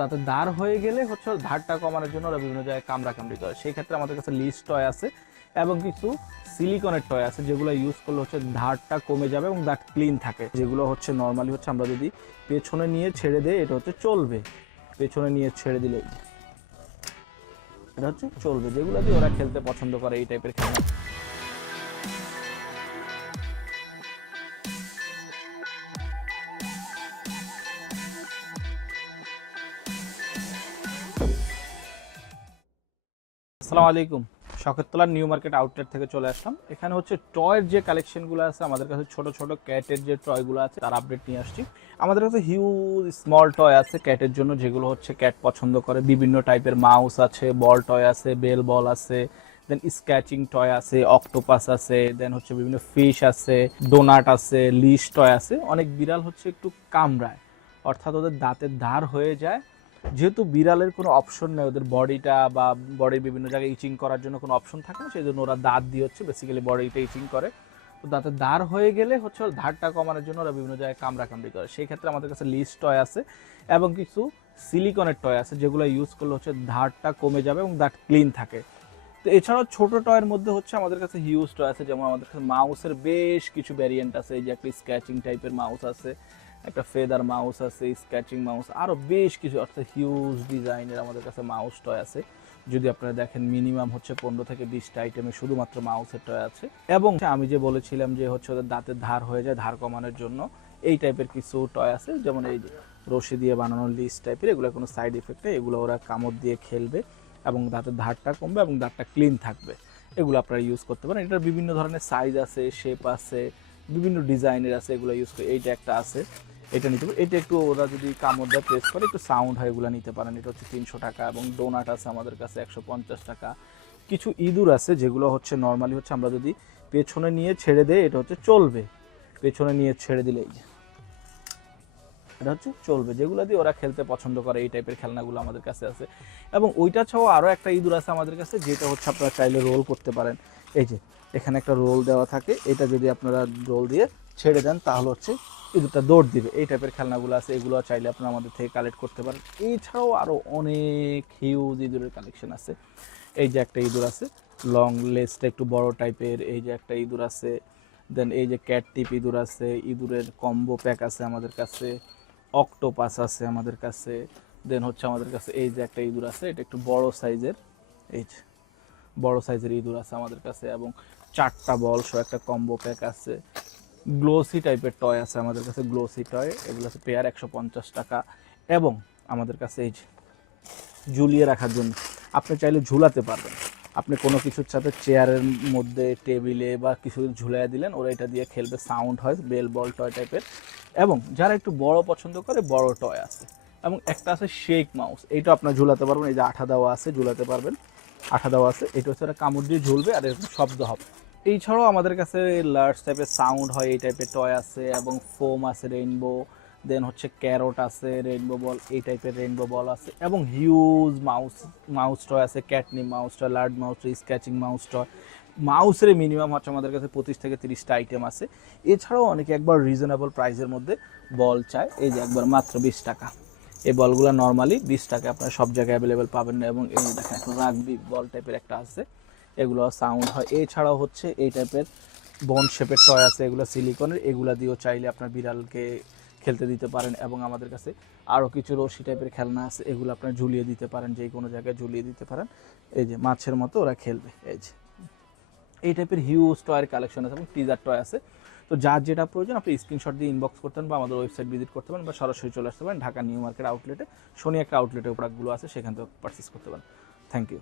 দাঁতের দাঁড় হয়ে গেলে হচ্ছে ধারটা কমানোর জন্য ওরা বিভিন্ন জায়গায় কামড়া কামড়ি করে। সেই ক্ষেত্রে আমাদের কাছে লিস্ট টয় আছে এবং কিছু সিলিকনের টয় আছে যেগুলো ইউজ করলে হচ্ছে ধারটা কমে যাবে এবং দাঁত ক্লিন থাকে। যেগুলো হচ্ছে নর্মালি হচ্ছে আমরা যদি পেছনে নিয়ে ছেড়ে দেয় এটা হচ্ছে চলবে। পেছনে নিয়ে ছেড়ে দিলে এটা হচ্ছে চলবে। যেগুলো দিয়ে ওরা খেলতে পছন্দ করে, এই টাইপের খেলনা। আসসালামু আলাইকুম। শখেরতলা নিউ মার্কেট আউটলেট থেকে চলে আসলাম। এখানে হচ্ছে টয়ের যে কালেকশনগুলো আছে, আমাদের কাছে ছোট ছোট ক্যাটের যে টয়গুলো আছে, তার আপডেট নিয়ে আসছি। আমাদের কাছে হিউজ স্মল টয় আছে ক্যাটের জন্য, যেগুলো হচ্ছে ক্যাট পছন্দ করে। বিভিন্ন টাইপের মাউস আছে বল টয় আছে বেল বল আছে দেন স্ক্যাচিং টয় আছে অক্টোপাস আছে দেন হচ্ছে বিভিন্ন ফিশ আছে ডোনাট আছে লিশ টয় আছে। অনেক বিড়াল হচ্ছে একটু কামড়ায়, অর্থাৎ ওদের দাঁতের ধার হয়ে যায়। যেহেতু বিড়ালের কোনো অপশন নেই, ওদের বডিটা বা বডির বিভিন্ন জায়গায় ইচিং করার জন্য কোনো অপশন থাকে না সেই জন্য ওরা দাঁত দিয়ে হচ্ছে বেসিক্যালি বডিটা ইচিং করে। তো দাঁতের দাঁড় হয়ে গেলে হচ্ছে ওর ধারটা কমানোর জন্য ওরা বিভিন্ন জায়গায় কামড়া কামড়ি করে। সেই ক্ষেত্রে আমাদের কাছে লিস্ট টয় আছে এবং কিছু সিলিকনের টয় আছে, যেগুলো ইউজ করলে হচ্ছে ধারটা কমে যাবে এবং দাঁত ক্লিন থাকে। তো এছাড়াও ছোট টয়ের মধ্যে হচ্ছে আমাদের কাছে হিউজ টয় আছে, যেমন আমাদের কাছে মাউসের বেশ কিছু ভ্যারিয়েন্ট আছে, এই যে একটা স্ক্যাচিং টাইপের মাউস আছে। একটা ফেদার মাউস আছে স্ক্যাচিং মাউস আরও বেশ কিছু, অর্থাৎ হিউজ ডিজাইনের আমাদের কাছে মাউস টয় আছে। যদি আপনারা দেখেন মিনিমাম হচ্ছে পনেরো থেকে বিশটা আইটেমে শুধুমাত্র মাউসের টয় আছে। এবং আমি যে বলেছিলাম যে হচ্ছে ওদের দাঁতের ধার হয়ে যায়, ধার কমানোর জন্য, এই টাইপের কিছু টয় আছে। যেমন এই রশি দিয়ে বানানো লিস্ট টাইপের এগুলো কোনো সাইড এফেক্ট নেই, এগুলো ওরা কামড় দিয়ে খেলবে এবং দাঁতের ধারটা কমবে এবং দাঁতটা ক্লিন থাকবে। এগুলো আপনারা ইউজ করতে পারেন। এটার বিভিন্ন ধরনের সাইজ আছে শেপ আছে, বিভিন্ন ডিজাইনের আছে, এগুলো ইউজ করে, এইটা একটা আছে। এটা নিতে এটা একটু ওরা যদি কামড় দেয় প্রেস করে, একটু সাউন্ড হয় এগুলো নিতে পারেন। এটা হচ্ছে তিনশো টাকা এবং ডোনাট আছে আমাদের কাছে একশো পঞ্চাশ টাকা। কিছু ইঁদুর আছে যেগুলো হচ্ছে নর্মালি হচ্ছে আমরা যদি পেছনে নিয়ে ছেড়ে দেয় এটা হচ্ছে চলবে। পেছনে নিয়ে ছেড়ে দিলে এই যে এটা হচ্ছে চলবে। যেগুলো দিয়ে ওরা খেলতে পছন্দ করে, এই টাইপের খেলনাগুলো আমাদের কাছে আছে। এবং ওইটা ছাড়াও আরও একটা ইঁদুর আছে আমাদের কাছে, যেটা হচ্ছে আপনারা চাইলে রোল করতে পারেন। এই যে, এখানে একটা রোল দেওয়া থাকে। এটা যদি আপনারা রোল দিয়ে ছেড়ে দেন, তাহলে হচ্ছে ইঁদুরটা দৌড় দিবে। এই টাইপের খেলনাগুলো আছে, এগুলো চাইলে আপনারা আমাদের থেকে কালেক্ট করতে পারেন। এছাড়াও আরও অনেক হিউজ ইঁদুরের কালেকশন আছে। এই যে একটা ইঁদুর আছে লং লেসটা একটু বড় টাইপের এই যে একটা ইঁদুর আছে দেন এই যে ক্যাট টিপ ইঁদুর আছে, ইঁদুরের কম্বো প্যাক আছে আমাদের কাছে অক্টোপাস আছে আমাদের কাছে দেন হচ্ছে আমাদের কাছে এই যে একটা ইঁদুর আছে, এটা একটু বড় সাইজের এই যে বড় সাইজের ইঁদুর আছে আমাদের কাছে, এবং চারটা বল সহ একটা কম্বো প্যাক আছে। গ্লোসি টাইপের টয় আছে আমাদের কাছে গ্লোসি টয় এগুলো আছে পেয়ার একশো পঞ্চাশ টাকা। এবং আমাদের কাছে এই ঝুলিয়ে রাখার জন্য আপনি চাইলে ঝুলাতে পারবেন। আপনি কোনো কিছুর সাথে চেয়ারের মধ্যে টেবিলে বা কিছু ঝুলাই দিলেন, ওরা এটা দিয়ে খেলবে সাউন্ড হয় বেল বল টয় টাইপের এবং যারা একটু বড় পছন্দ করে, বড় টয় আছে। এবং একটা আছে শেক মাউস এইটা আপনার ঝুলাতে পারবেন। এই যে আঠা দেওয়া আছে, ঝুলাতে পারবেন। আঠা দেওয়া আছে, এটা হচ্ছে কামড় দিয়ে ঝুলবে আর এরকম শব্দ হবে। এছাড়াও আমাদের কাছে লার্জ টাইপের সাউন্ড হয়, এই টাইপের টয় আছে এবং ফোম আছে রেইনবো দেন হচ্ছে ক্যারট আছে রেইনবো বল এই টাইপের রেইনবো বল আছে এবং হিউজ মাউস মাউস টয় আছে catnip mouse toy large mouse toy scratching mouse toy মাউসের মিনিমাম হচ্ছে আমাদের কাছে পঁচিশ থেকে তিরিশটা আইটেম আছে। এছাড়াও অনেকে একবার রিজনেবল প্রাইসের মধ্যে বল চায়, এই যে একবার মাত্র বিশ টাকা। এই বলগুলো নর্মালি বিশ টাকা আপনারা সব জায়গায় অ্যাভেলেবেল পাবেন না এবং এই দেখেন রাগবি বল টাইপের একটা আছে। এগুলো সাউন্ড হয়। এছাড়াও হচ্ছে এই টাইপের বন শেপের টয় আছে, এগুলো সিলিকনের এগুলা দিয়েও চাইলে আপনার বিড়ালকে খেলতে দিতে পারেন এবং আমাদের কাছে আরও কিছু রশি টাইপের খেলনা আছে, এগুলো আপনার ঝুলিয়ে দিতে পারেন, যে কোনো জায়গায় ঝুলিয়ে দিতে পারেন। এই যে মাছের মতো ওরা খেলবে, এই যে। এই টাইপের হিউজ টয়ের কালেকশন আছে এবং টিজার টয় আছে। তো যার যেটা প্রয়োজন, আপনি স্ক্রিনশট দিয়ে ইনবক্স করতে পারেন বা আমাদের ওয়েবসাইট ভিজিট করতে পারেন বা সরাসরি চলে আসতে পারেন ঢাকা নিউ মার্কেট আউটলেটে শনি একটা আউটলেটে প্রোডাক্টগুলো আছে, সেখান থেকে পারচেস করতে পারেন। Thank you